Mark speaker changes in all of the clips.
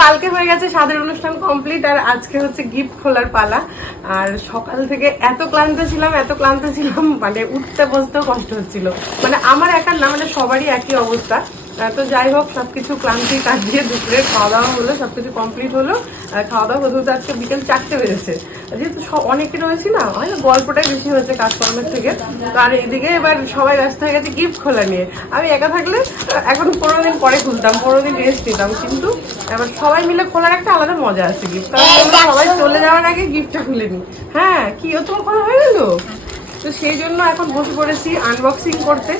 Speaker 1: কালকে হয়ে গেছে সাদের অনুষ্ঠান কমপ্লিট আর আজকে হচ্ছে গিফট খোলার পালা। আর সকাল থেকে এত ক্লান্ত ছিলাম, এত ক্লান্ত ছিলাম মানে উঠতে বসতেও কষ্ট হচ্ছিল। মানে আমার একার না মানে সবারই একই অবস্থা। তো যাই হোক, সবকিছু ক্লান্তি কাটিয়ে দুপুরে খাওয়া দাওয়া হলো, সবকিছু কমপ্লিট হলো। খাওয়া দাওয়া হতে হতে আজকে বিকেল চারটে বেজেছে। যেহেতু অনেকে রয়েছি না হয় না গল্পটাই বেশি হয়েছে কাজকর্মের থেকে। তো আর এইদিকে এবার সবাই ব্যস্ত হয়ে গেছে গিফট খোলা নিয়ে। আমি একা থাকলে এখন পনেরো দিন পরে খুলতাম, পনেরো দিন রেস্ট নিতাম। কিন্তু এবার সবাই মিলে খোলার একটা আলাদা মজা আছে গিফট সবাই চলে যাওয়ার আগে গিফটটা খুলে নি হ্যাঁ কি? ও তোমার খোলা হয়ে গেল? তো সেই জন্য এখন বসে পড়েছি আনবক্সিং করতে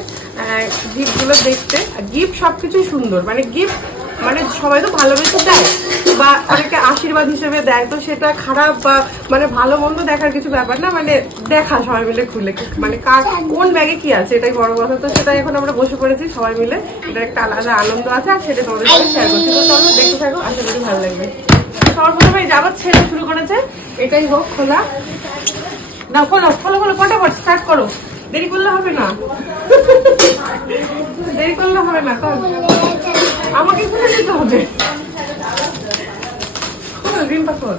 Speaker 1: গিফটগুলো দেখতে। গিফট সব কিছুই সুন্দর। মানে গিফট মানে সবাই তো ভালোবেসে দেয় বা অনেকে আশীর্বাদ হিসেবে দেয়, তো সেটা খারাপ বা মানে ভালো মন্দ দেখার কিছু ব্যাপার না মানে দেখা সবাই মিলে খুলে। মানে কার কোন ব্যাগে কি আছে, এটাই বড় কথা। তো সেটাই এখন আমরা বসে পড়েছি সবাই মিলে। এটা একটা আলাদা আনন্দ আছে, আর সেটা তোমাদের সাথে শেয়ার করছি। তো চলো, দেখতে থাকো, আশা করি ভালো লাগবে। সবার প্রথমে যাবার ছেলে শুরু করেছে। এটাই হোক, খোলা। না খোলো খোলো খোলো ফটাফট স্টার্ট করো। দেরি করলে হবে না। দেরি করলে হবে না আমাকে খুলে দিতে হবে। গ্রিন পাথর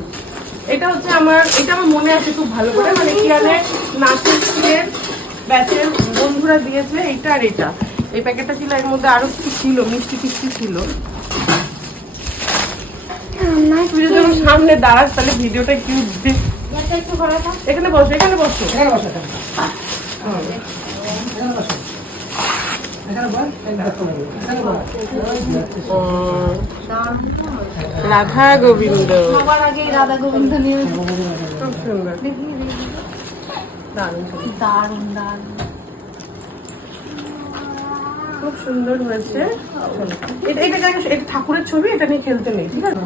Speaker 1: এটা হচ্ছে আমার এটা আমার মনে আছে খুব ভালো করে। মানে কিয়ানে নাচের স্কুলের ব্যাচের বন্ধুরা দিয়েছে এইটা আর এটা। এই প্যাকেটটা ছিল এর মধ্যে আরও কিছু ছিল মিষ্টি টিষ্টি ছিল। তুই যদি আমার সামনে দাঁড়াস তাহলে ভিডিওটা কি উঠবে এখানে বসো এখানে বসো।
Speaker 2: এখানে বসো এখানে। এখানে বসো। এখানে বল, এখানে বল।
Speaker 1: রাধা গোবিন্দ।
Speaker 3: সবার আগে রাধা গোবিন্দ নিয়ে
Speaker 1: খুব সুন্দর। দারুণ খুব সুন্দর হয়েছে। এটা এটা এটা ঠাকুরের ছবি এটা নিয়ে খেলতে নেই ঠিক আছে।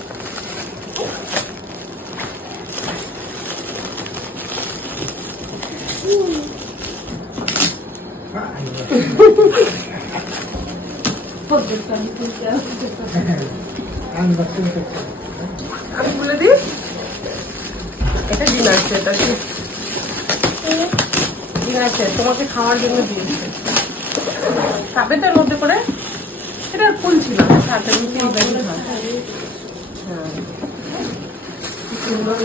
Speaker 1: আমি বলে দিই এটা ডিনার সেট আছে ডিনার সেট তোমাকে খাওয়ার জন্য দিয়েছে খাবে মধ্যে করে এটা ফুল ছিল এই ব্যাগে হয় সুন্দর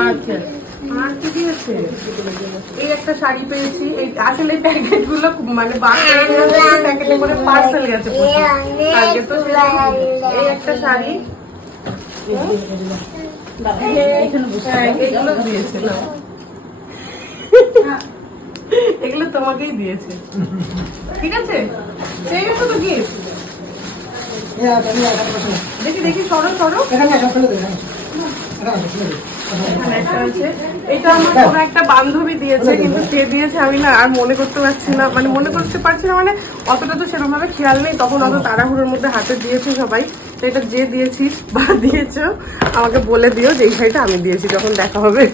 Speaker 1: আচ্ছা আর কি দিয়েছে? এই একটা শাড়ি পেয়েছি। এই আসলে প্যাকেটগুলো মানে প্যাকেটে করে পার্সেল গেছে কালকে তো এই একটা শাড়ি। হ্যাঁ, এগুলো দিয়েছে না। এগুলো তোমাকেই দিয়েছে। ঠিক আছে? সেই তো গিফট
Speaker 2: এই আছে, বসো।
Speaker 1: দেখি দেখি সরো সরো।
Speaker 2: এখানে আসো, ফেলে দিও, এখানে এখানে ফেলে দিও।
Speaker 1: এটা আমার কোনো একটা বান্ধবী দিয়েছে, কিন্তু দিয়েছে আমি না আর মনে করতে পারছি না মানে মনে করতে পারছি না মানে অতটা তো খেয়াল নেই, তখন অত তাড়াহুড়োর মধ্যে হাতে দিয়েছে সবাই। তো এটা যে আমাকে বলে দিও যে এই শাড়িটা আমি দিয়েছি, যখন দেখা হবে।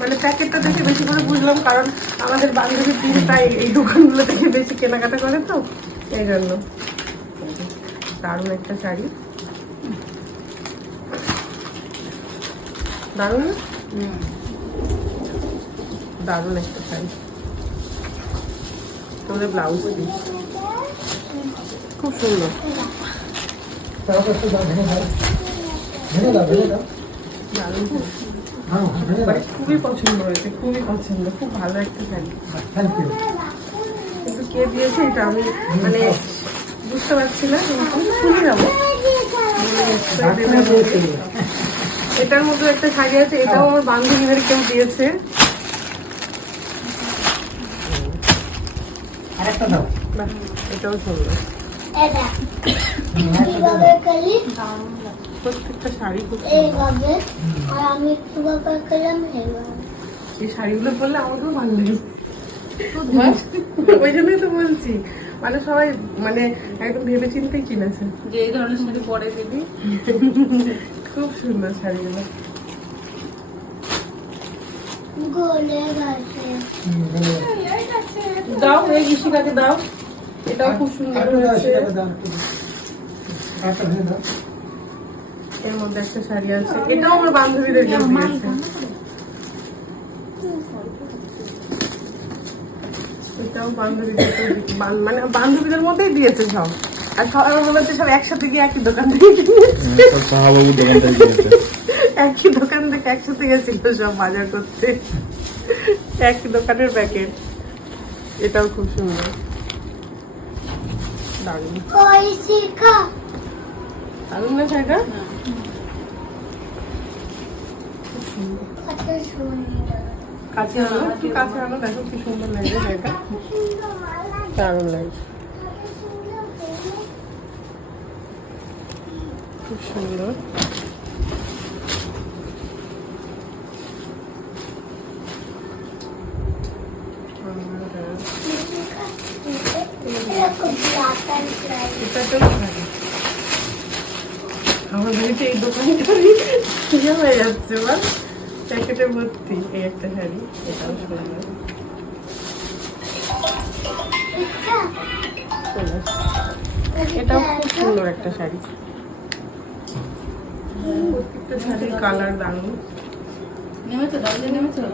Speaker 1: মানে প্যাকেটটা দেখে বেশি করে বুঝলাম, কারণ আমাদের বান্ধবীর দিন তাই এই দোকানগুলো থেকে বেশি কেনাকাটা করে তো এই জন্য। দারুণ একটা শাড়ি। দারুণ? দারুণ একটা শাড়ি তোমাদের ব্লাউজ পিস খুব সুন্দর।
Speaker 2: হ্যাঁ।
Speaker 1: মানে খুবই পছন্দ হয়েছে খুবই পছন্দ খুব ভালো একটা শাড়ি কিন্তু কে দিয়েছে এটা আমি মানে বুঝতে পারছি না কিন্তু শুনে যাব। এটার মধ্যে একটা শাড়ি আছে এটাও আমার বান্ধবীদের কেউ দিয়েছে।
Speaker 2: আরেকটা দাও।
Speaker 1: এটাও সুন্দর। প্রত্যেকটা শাড়ি
Speaker 4: আর আমি করলাম এইভাবে
Speaker 1: এই শাড়িগুলো পরলে আমাকেও ভালো লাগে ওই জন্যই তো বলছি। মানে সবাই মানে একদম ভেবে চিন্তেই কিনেছে।
Speaker 3: যে এই ধরনের শাড়ি পরে দিবি।
Speaker 1: খুব সুন্দর শাড়িগুলো।
Speaker 3: দাও এই দাও এটাও সুন্দর হয়েছে।
Speaker 1: এর মধ্যে একটা শাড়ি আছে এটাও আমার বান্ধবীদের জন্য এটাও বান্ধবীদের মানে বান্ধবীদের মধ্যেই দিয়েছে সব আর সবাই সব একসাথে গিয়ে একই দোকান থেকে কিনেছে।
Speaker 5: সাহাবাবুর দোকান থেকে কিনেছে।
Speaker 1: একই দোকান থেকে একসাথে গেছিল সব বাজার করতে। একই দোকানের প্যাকেট। এটাও খুব সুন্দর। দারুণ। দারুণ না শাড়িটা কাছে আনো একটু কাছে আনো দেখো কি সুন্দর লাগছে শাড়িটা দারুণ লাগছে। খুব সুন্দর। আমার এই ইয়ে হয়ে যাচ্ছে প্যাকেটে এই একটা শাড়ি, এটাও। এটাও খুব সুন্দর একটা শাড়ি। প্রত্যেকটা শাড়ির কালার দারুণ
Speaker 3: নেমেছো দরজা নেমেছো?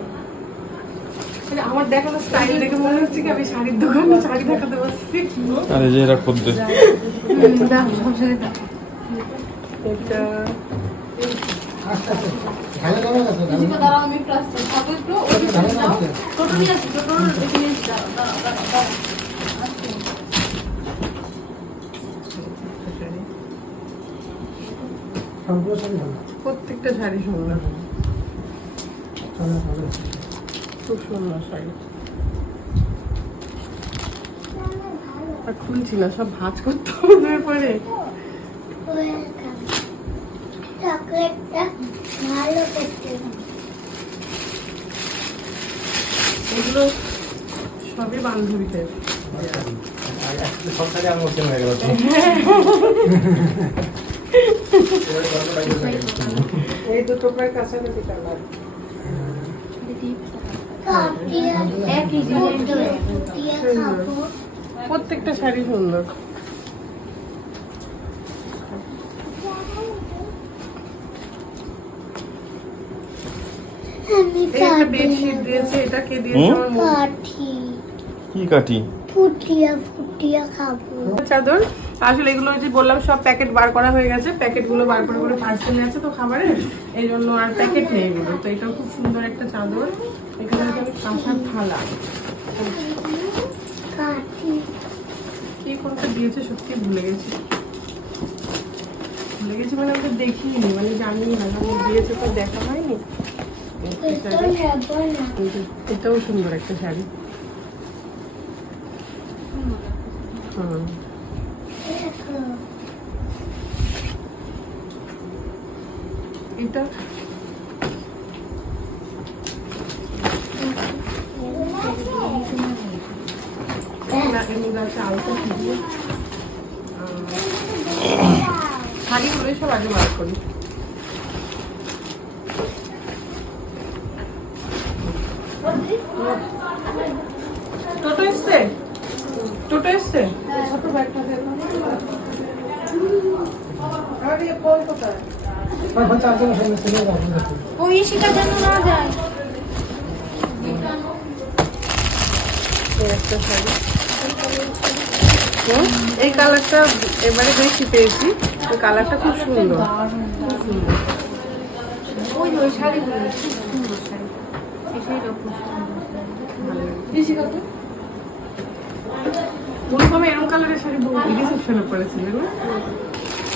Speaker 1: মানে আমার দেখানো স্টাইল দেখে মনে হচ্ছে কি আমি শাড়ির দোকানে শাড়ি দেখাতে বসছি
Speaker 5: আরে যে এরা খদ্দের
Speaker 3: দাও শাড়ি দাও।
Speaker 1: এটা।
Speaker 3: দাঁড়াও আমি একটু নিয়ে দেখে নিয়ে দাঁড়াও দাঁড়াও দাঁড়াও দাঁড়াও আসছি।
Speaker 1: শাড়ি
Speaker 2: সবগুলো শাড়ি ভালো।
Speaker 1: প্রত্যেকটা শাড়ি সুন্দর। খুব সুন্দর শাড়ি। আর খুলছি না সব ভাঁজ করতে হবে পরে এগুলো সবই বান্ধবীদের।
Speaker 5: সব শাড়ি হয়ে গেল
Speaker 1: এই দুটো প্রায় কাছাকাছি কালার প্রত্যেকটা শাড়ি সুন্দর। কি
Speaker 5: কাটি
Speaker 4: ফুটিয়ে ফুটিয়ে খাব
Speaker 1: চাদর? আসলে এগুলো যে বললাম সব প্যাকেট বার করা হয়ে গেছে। প্যাকেটগুলো বার করে করে পার্সেলে আছে তো খাবারের। এই জন্য আর প্যাকেট নেই এগুলো। তো এটাও খুব সুন্দর একটা চাদর। এখানে কাঁসার থালা। কি কোনটা দিয়েছে সত্যি ভুলে গেছি। ভুলে গেছি মানে আমি তো দেখিনি মানে জানি না। যখন দিয়েছে তো দেখা হয়নি। এটাও সুন্দর একটা শাড়ি। হুম
Speaker 4: দেখো
Speaker 1: এটা। না এর মধ্যে আছে আলতা সব আগে বার করি। টোটো এসছে? টোটো এসছে? ছোট ব্যাগটা দেখো
Speaker 3: ওই ইশিকা যেন না যায়।
Speaker 1: একটা শাড়ি হুম, এই কালারটা এবারে বেশি পেয়েছি। ওই কালারটা খুব সুন্দর। খুব সুন্দর
Speaker 3: ওই ওই শাড়িগুলো খুব সুন্দর শাড়ি। এই শাড়িটাও খুব সুন্দর।
Speaker 1: ওরকম এরকম কালারের শাড়ি রিসেপশনে পরেছিল না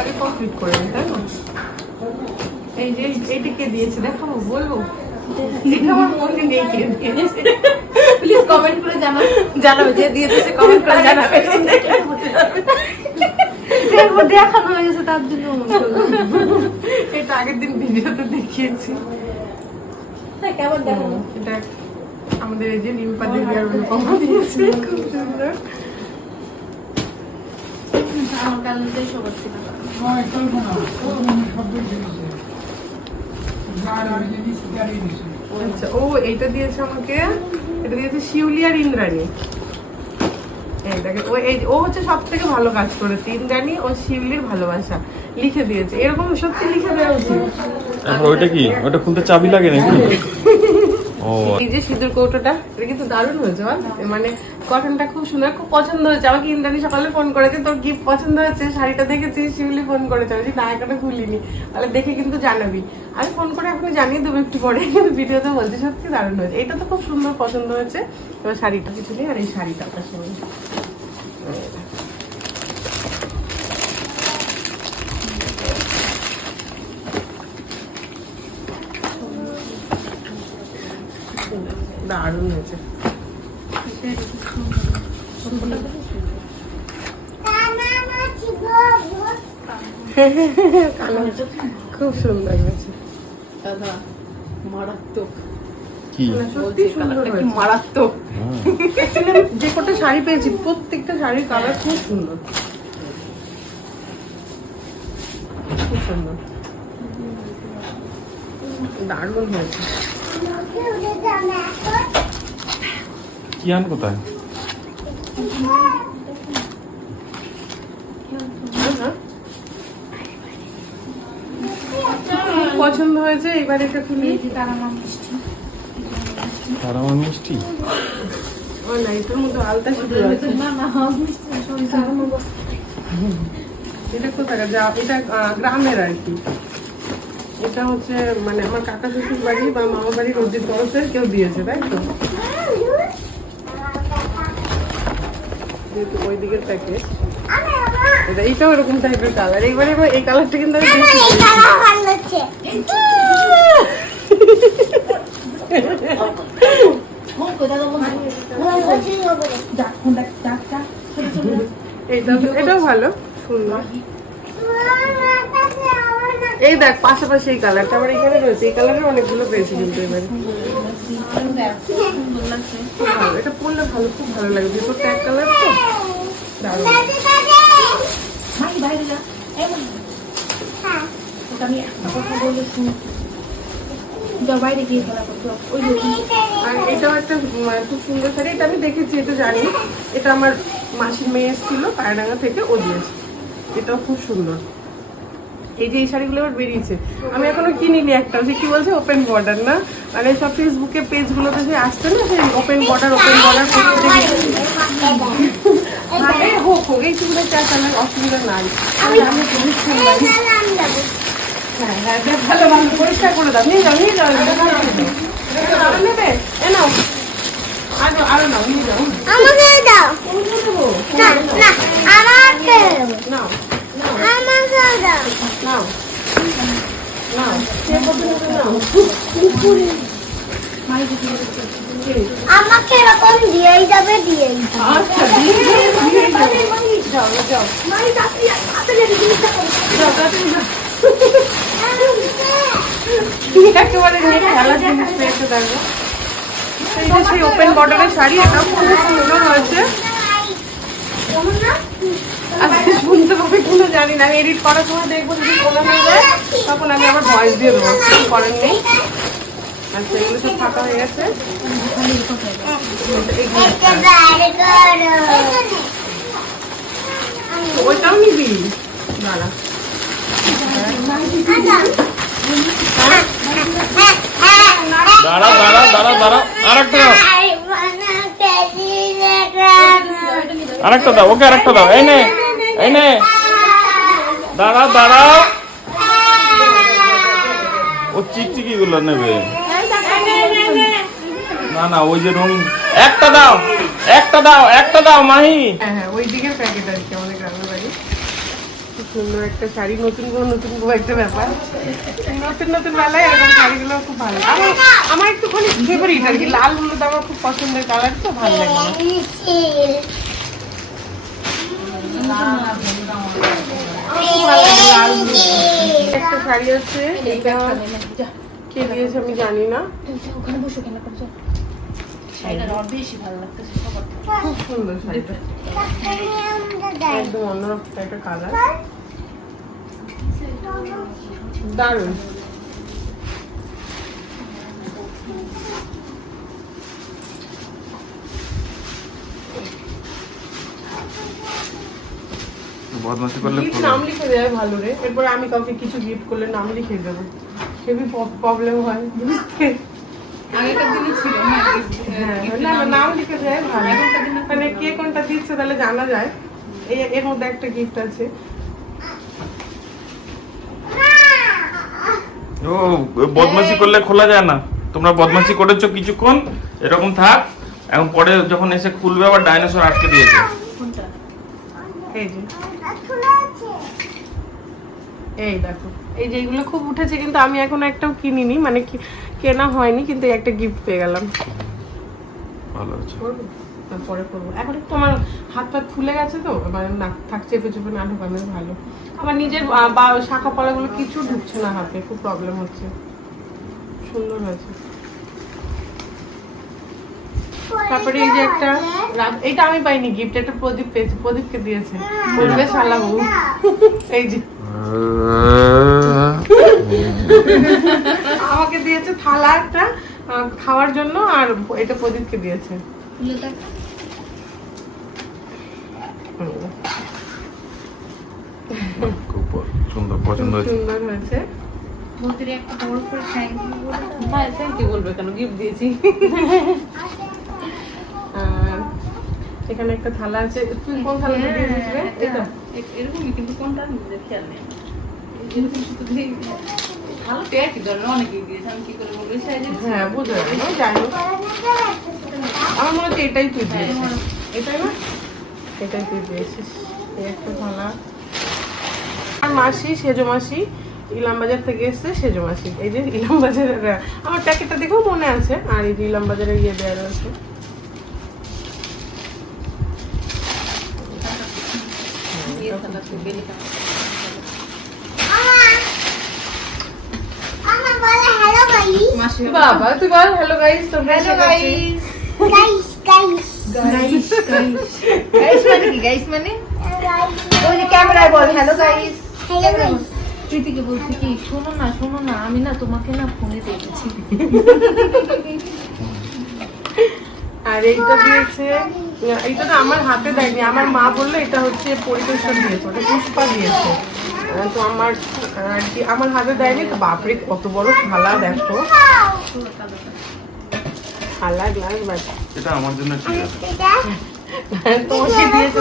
Speaker 1: আগে কমপ্লিট করে নিই তাই না? এই যে এইটা কে দিয়েছে দেখাবো বলব? এটা আমার মনে নেই কে দিয়েছে।
Speaker 3: প্লিজ কমেন্ট করে জানাও।
Speaker 1: জানাবে যে দিয়েছে কমেন্ট করে জানাবে।
Speaker 3: এরপর দেখানো হয়ে গেছে তার জন্য
Speaker 1: এটা আগের দিন ভিডিওতে দেখিয়েছি।
Speaker 3: কেমন দেখানো?
Speaker 1: এটা আমাদের এই যে নিমপা দেবী আর অনুপমা দিয়েছে। খুব সুন্দর।
Speaker 3: আমার সবার ছিল
Speaker 1: আচ্ছা ও এইটা দিয়েছে আমাকে এটা দিয়েছে শিউলি আর ইন্দ্রাণী। ও এই ও হচ্ছে সব থেকে ভালো কাজ করেছে। ইন্দ্রাণী ও শিউলির ভালোবাসা লিখে দিয়েছে। এরকম সত্যি লিখে দেওয়া উচিত।
Speaker 6: ওইটা কি? ওটা খুলতে চাবি লাগে নাকি?
Speaker 1: এই যে সিঁদুর কৌটোটা, এটা কিন্তু দারুণ হয়েছে মানে কটনটা খুব সুন্দর, খুব পছন্দ হয়েছে। আমাকে ইন্দ্রাণী সকালে ফোন করেছে, তোর গিফট পছন্দ হয়েছে? শাড়িটা দেখেছি শিউলি ফোন করেছে। আমি না, এখনও খুলিনি। তাহলে দেখে কিন্তু জানাবি। আমি ফোন করে এখন জানিয়ে দেবো একটু পরে, কিন্তু ভিডিওতে বলছি, সত্যি দারুণ হয়েছে। এটা তো খুব সুন্দর পছন্দ হয়েছে। এবার শাড়িটা কিছু নেই আর এই শাড়িটা তার সঙ্গে। দারুণ হয়েছে। খুব সুন্দর হয়েছে।
Speaker 3: দাদা মারাত্মক।
Speaker 1: মারাত্মক। যে কটা শাড়ি পেয়েছি প্রত্যেকটা শাড়ির কালার খুব সুন্দর। খুব সুন্দর। দারুণ হয়েছে।
Speaker 6: কি আন কোথায়।
Speaker 1: পছন্দ হয়েছে এবার এটা খুলি
Speaker 3: তারা মা মিষ্টি?
Speaker 6: আর মিষ্টি
Speaker 1: ও না এটার মধ্যে আলতা শুধু আছে।
Speaker 3: না না মিষ্টি
Speaker 1: এটা কোথায়? যা এটা গ্রামের আর কি। এটা হচ্ছে মানে আমার কাকা শ্বশুর বাড়ি বা মামা বাড়ির ওদের তরফের কেউ দিয়েছে তাই তো? যেহেতু ওই দিকের প্যাকেট এটা এইটাও এরকম টাইপের কালার এইবারে এই কালারটা কিন্তু আমি এটাও ভালো সুন্দর। এই দেখ, পাশাপাশি এই কালারটা আমার এখানে রয়েছে। এই কালারের অনেকগুলো পেয়েছি কিন্তু এবারে। এটা পরলে ভালো, খুব ভালো লাগে। ভেতরটা এক কালার তো। আর এটাও একটা মানে খুব সুন্দর এটা আমি দেখেছি, এটা জানি। এটা আমার মাসির মেয়ে এসেছিল পায়রাঙ্গা থেকে ও দিয়েছে। এটাও খুব সুন্দর। এই যে এই শাড়িগুলো এবার বেরিয়েছে। আমি এখনও কিনিনি একটা যে কি বলছে? ওপেন বর্ডার না? মানে সব ফেসবুকে পেজগুলোতে যে আসছে না সেই ওপেন বর্ডার ওপেন বর্ডার মানে হোক হোক এই চা চালার অসুবিধা নাই। আমি হ্যাঁ হ্যাঁ ভালো ভালো পরিষ্কার করে দাও। নিয়ে যাও নিয়ে যাও এটা ভালো হবে। এটা আরও নেবে? এ নাও। আরও আরও নাও নিয়ে যাও।
Speaker 4: আমাকে দাও। না না আমাকে
Speaker 1: নাও। নাও নাও
Speaker 4: আমাকে এরকম দিয়েই যাবে দিয়েই
Speaker 1: আচ্ছা দিয়ে যাও, দিয়ে যাও। যাও যাও যাও তাড়াতাড়ি একেবারে খেলা জিনিস পেয়েছে দেখো। এই সেই ওপেন বর্ডারের শাড়ি এটা খুব সুন্দর হয়েছে। আজকে শুনতে পাবে কোনো জানি না। এডিট করার সময় দেখব যদি কোনো হয়ে যায় তখন আমি আবার ভয়েস দিয়ে দেবো কিছু করার নেই। আচ্ছা এগুলো সব ফাঁকা হয়ে গেছে। এগুলো ওইটাও নিবি? দাঁড়া।
Speaker 6: দাঁড়া দাঁড়া দাঁড়া দাঁড়া। আর একটা দাও আর একটা দাও ওকে আর একটা দাও। এই নে। এই নে দাঁড়া দাঁড়াও। ও চিকচিকি গুলো নেবে। না না ওই যে রঙিন। একটা দাও একটা দাও একটা দাও মাহি।
Speaker 1: হ্যাঁ হ্যাঁ ওই দিকের প্যাকেট আর কি আমাদের গ্রামের বাড়ি খুব সুন্দর একটা শাড়ি নতুন বউ নতুন বউ একটা ব্যাপার। নতুন নতুন বেলায় এরকম শাড়িগুলো খুব ভালো লাগে। আমার আমার একটুখানি ফেভারিট আর কি লাল হলুদ আমার খুব পছন্দের কালার তো ভালো লাগে আমার। আমার খুব ভালো লাগে লাল হলুদ। একটা শাড়ি আছে এটা কে আমি জানি না। খুব সুন্দর শাড়িটা একদম অন্যরকম একটা কালার দারুণ
Speaker 6: বদমাশি করলে
Speaker 1: গিফট নাম লিখে দেয় ভালো রে। এরপর আমি কাউকে কিছু গিফট করলে নাম লিখে দেবো। হেভি প্রবলেম হয়। বুঝতে?
Speaker 3: আগেকার দিনে ছিল না
Speaker 1: হ্যাঁ, না না নাম লিখে দেয় ভালো। মানে কে কোনটা দিচ্ছে তাহলে জানা যায়। এই এর মধ্যে একটা গিফট আছে।
Speaker 6: ও বদমাশি করলে খোলা যায় না। তোমরা বদমাশি করেছ কিছুক্ষণ এরকম থাক। এখন পরে যখন এসে খুলবে আবার ডাইনোসর আটকে দিয়েছে।
Speaker 3: কোনটা?
Speaker 1: এই যে। এই দেখো এই যে এগুলো খুব উঠেছে কিন্তু আমি এখনও একটাও কিনিনি মানে কি- কেনা হয়নি কিন্তু এই একটা গিফট পেয়ে গেলাম।
Speaker 6: ভালো আছে
Speaker 1: করব? পরে করব। এখন একটু আমার হাত পাত ফুলে গেছে তো মানে না থাক চেপে চেপে না ঢোকানো ভালো। আমার নিজের বা শাখা পলাগুলো কিছু ঢুকছে না হাতে খুব প্রবলেম হচ্ছে। সুন্দর হয়েছে। তারপরে এই যে একটা এইটা আমি পাইনি গিফট একটা প্রদীপ পেয়েছি প্রদীপকে দিয়েছে। বলবে শালাবু এই যে। আমাকে দিয়েছে থালা একটা খাওয়ার জন্য আর এটা প্রদীপকে দিয়েছে।
Speaker 6: সুন্দর পছন্দ হয়েছে।
Speaker 1: সুন্দর হয়েছে
Speaker 3: একটা বড় করে থ্যাংক ইউ বলে দাও
Speaker 1: হ্যাঁ থ্যাংক ইউ বলবে কেন গিফট দিয়েছি। আর এখানে একটা থালা আছে। তুই কোন থালাটা দিয়েছিস রে এটা
Speaker 3: এরকমই কিন্তু কোনটা আমি বুঝে খেয়াল নেই। এরকম শুধু দিয়ে ভালো পেয়ে কি ধরনের অনেকেই দিয়েছে। আমি কি করে বলব?
Speaker 1: হ্যাঁ বোঝা আমার মনে হচ্ছে এটাই তুই দিয়েছিস। এটাই না? এটাই তুই দিয়েছিস। এই একটা থালা। মাসি সেজো মাসি ইলাম বাজার থেকে এসছে সেজো মাসি। এই যে ইলাম বাজারের আমার প্যাকেটটা দেখেও মনে আছে। আর এই যে ইলাম বাজারের ইয়ে দেওয়া রয়েছে
Speaker 3: দিয়ে থাকা বেলি কাটা
Speaker 4: আমার বলে হ্যালো গাইস
Speaker 3: মাসি
Speaker 1: বাবা তুই বল হ্যালো গাইস তোমরা
Speaker 3: hello guys
Speaker 4: guys guys
Speaker 3: guys guys guys মানে কি? গাইস মানে? ওই যে ক্যামেরায় বল হ্যালো গাইস
Speaker 4: হ্যালো গাইস
Speaker 3: প্রীতিকে বলছি কি শোনো না শোনো না আমি না তোমাকে না ফোনে দেখেছি।
Speaker 1: আর এইটা দিয়েছে? এইটা তো আমার হাতে দেয়নি। আমার মা বলল এটা হচ্ছে পরিবেশন দিয়েছে ওটা পুষ্পা দিয়েছে। তো আমার আর কি আমার হাতে দেয়নি তো বাপরে কত বড় থালা দেখো। থালা গ্লাস বাট
Speaker 6: এটা আমার জন্য ঠিক আছে
Speaker 1: তোমাকে দিয়েছে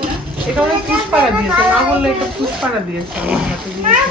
Speaker 3: না
Speaker 1: এটা? অনেক পুষ্পারা দিয়েছে না বলল এটা পুষ্পারা দিয়েছে আমার হাতে দিয়েছে।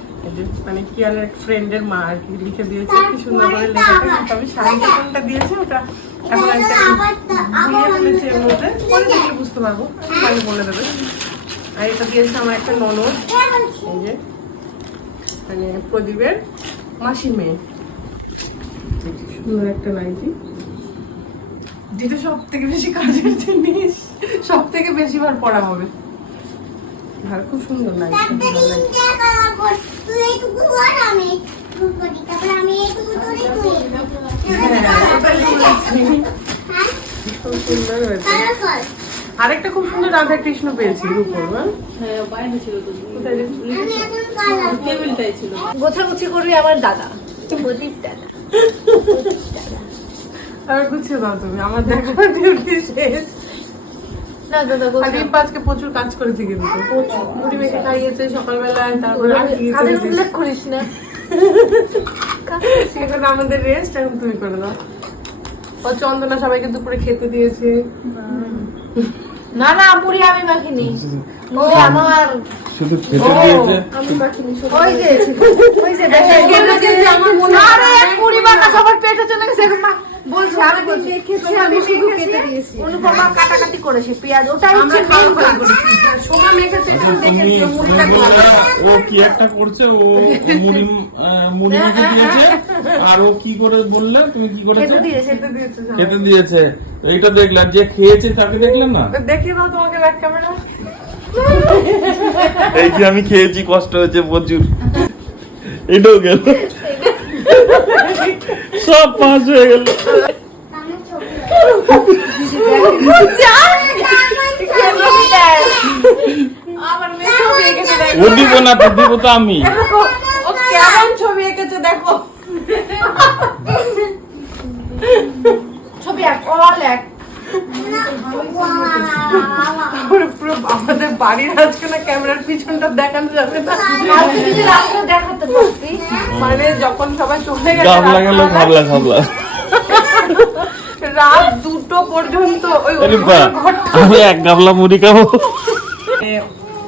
Speaker 1: মানে কিয়ালের এক ফ্রেন্ডের মা আর কি লিখে দিয়েছে, কি সুন্দর করে লেখাটা শাড়িটা কোনটা দিয়েছে, ওটা এখন একটা এর মধ্যে বুঝতে পারব বলে দেবে। আর এটা আমার একটা ননদ যে মানে প্রদীপের মাসির মেয়ে। সুন্দর একটা যেটা সব থেকে বেশি কাজের সব থেকে বেশি বার পড়া হবে। আর খুব সুন্দর ভালো হ্যাঁ।
Speaker 4: হ্যাঁ
Speaker 1: খুব সুন্দর হয়েছে আরেকটা খুব সুন্দর রাধা কৃষ্ণ পেয়েছি রূপর?
Speaker 3: হ্যাঁ গোছাগুছি করবি আমার দাদা প্রদীপ দাদা
Speaker 1: আর গুছিয়ে দাও তুমি আমার দেখা ডিউটি শেষ
Speaker 3: না দাদা
Speaker 1: আর আজকে প্রচুর কাজ করেছে কিন্তু। মুড়ি মেখে খাইয়েছে সকালবেলায় তারপরে?
Speaker 3: উল্লেখ করিস না।
Speaker 1: এখন আমাদের রেস্ট এখন তুমি করে দাও। ও চন্দনা সবাইকে দুপুরে খেতে দিয়েছে।
Speaker 3: না না পুরি আমি মাখিনি। ও আমার
Speaker 6: শুধু খেতে দিয়েছে?
Speaker 3: আমি মাখিনি ওই যে ওই যে
Speaker 1: আমার মনে
Speaker 3: আরে পুরি বানা সবার পেটে চলে গেছে মা বলছে আমি বলছি খেয়েছি আমি শুধু খেতে দিয়েছি অনুপমা কাটাকাটি করেছে পেঁয়াজ ওটাই হচ্ছে কাজ।
Speaker 1: সোমা
Speaker 6: তুমি
Speaker 1: দেখেছি মুড়িটা
Speaker 6: ও কি একটা করছে? ও মুড়ি মুড়ি মেখে দিয়েছে। আর ও কি করে বললে? তুমি কি করেছ?
Speaker 3: খেতে দিয়েছে।
Speaker 1: খেতে দিয়েছে।
Speaker 6: এইটা দেখলাম যে খেয়েছে তাকে দেখলেন না?
Speaker 1: দেখিয়ে দাও তোমাকে ব্যাক ক্যামেরা
Speaker 6: এই যে আমি খেয়েছি কষ্ট হয়েছে প্রচুর। এটাও গেল। সব পাস হয়ে গেল। ও দিব না তো দিব তো আমি
Speaker 1: ও কেমন ছবি এঁকেছে দেখো
Speaker 3: ছবি এক অল এক
Speaker 1: পুরো আমাদের বাড়ির আজকে না ক্যামেরার পিছনটা দেখানো যাবে না।
Speaker 3: দেখাতে পারতি
Speaker 1: মানে যখন সবাই চলে গেছে
Speaker 6: ভাবলা ভাবলা।
Speaker 1: রাত দুটো পর্যন্ত ওই ঘরটা
Speaker 6: আমি এক গামলা মুড়ি খাব।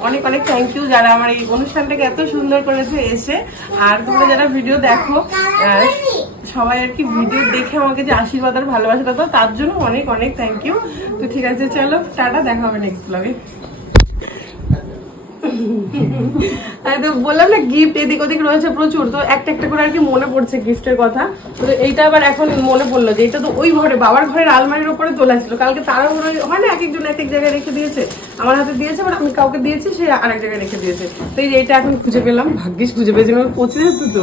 Speaker 1: অনেক অনেক থ্যাংক ইউ যারা আমার এই অনুষ্ঠানটাকে এত সুন্দর করেছে, এসে। আর তোমরা যারা ভিডিও দেখো সবাই আর কি ভিডিও দেখে আমাকে যে আশীর্বাদ আর ভালোবাসাটা দাও, তার জন্য অনেক অনেক থ্যাংক ইউ তো ঠিক আছে, চলো, টাটা, দেখা হবে নেক্সট ব্লগে তো বললাম না গিফট এদিক ওদিক রয়েছে প্রচুর তো একটা একটা করে আর কি মনে পড়ছে গিফটের কথা। তো এইটা আবার এখন মনে পড়ল যে এটা তো ওই ঘরে বাবার ঘরের আলমারির উপরে তোলা ছিল কালকে তারা হয় না এক একজন এক এক জায়গায় রেখে দিয়েছে। আমার হাতে দিয়েছে বাট আমি কাউকে দিয়েছি সে আরেক জায়গায় রেখে দিয়েছে। তো এই এটা এখন খুঁজে পেলাম ভাগ্যিস খুঁজে পেয়েছিলাম আমার পচে যেত তো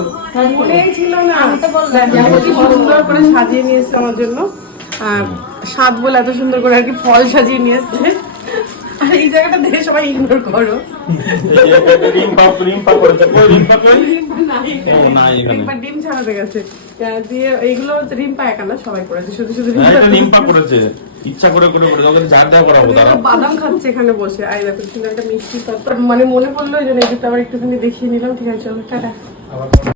Speaker 1: মনেই ছিল না। আমি তো বললাম কি সুন্দর করে সাজিয়ে নিয়ে এসছে আমার জন্য। আর স্বাদ বলে এত সুন্দর করে আর কি ফল সাজিয়ে নিয়ে এসছে। আর এই জায়গাটা দেখে সবাই ইগনোর করো।
Speaker 6: রিম্পা রিম্পা করেছে কই রিম্পা কই নাই এখানে।
Speaker 1: ডিম ছাড়াতে গেছে দিয়ে এইগুলো রিম্পা একা না সবাই করেছে। শুধু শুধু
Speaker 6: হ্যাঁ,
Speaker 1: রিম্পা
Speaker 6: করেছে। ইচ্ছা করে করে করে। ওকে ঝাড় দেওয়া করাবো তারা
Speaker 1: বাদাম খাচ্ছে এখানে বসে। আই দেখো কিন্তু একটা মিষ্টি মানে মনে পড়ল এই জন্য আবার একটুখানি দেখিয়ে নিলাম। ঠিক আছে চলো টাটা।